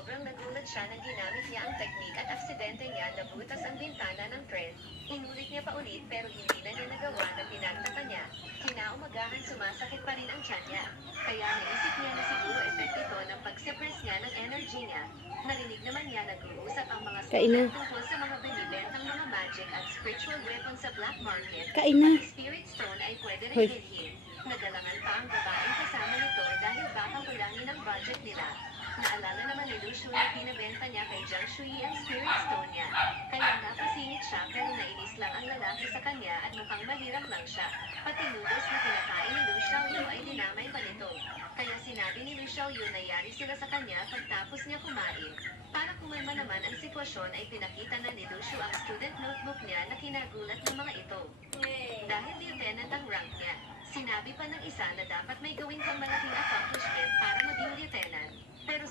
sobrang nagulat siya nang ginamit niya ang teknik at aksidente niya nabutas ang bintana ng tren. Inulit niya pa ulit pero hindi na niya nagawa na pinagtaka niya. Kinaumagahan sumasakit pa rin ang tiyan niya. Kaya naisip niya na siguro epekto ito ng pag-suppress niya ng energy niya. Narinig naman niya nag-uusap ang mga Kain na. student tungkol sa mga binibentang mga magic at spiritual weapons sa black market. Kain na. Pati spirit stone ay pwede rin Hoy. bilhin. Nagalangan pa ang babaeng kasama nito dahil baka kulangin ang budget nila. Naalala naman ni Lucio na pinabenta niya kay Jiang Shui ang spirit stone niya. Kaya napasingit siya pero nainis lang ang lalaki sa kanya at mukhang mahirap lang siya. Pati noodles na kinakain ni Lu Xiaoyu ay dinamay pa nito. Kaya sinabi ni Lu Xiaoyu na yari sila sa kanya pagtapos niya kumain. Para kumalma naman ang sitwasyon ay pinakita na ni Lucio ang student notebook niya na kinagulat ng mga ito. Dahil lieutenant ang rank niya, sinabi pa ng isa na dapat may gawin kang malaking accomplishment para maging lieutenant. Pero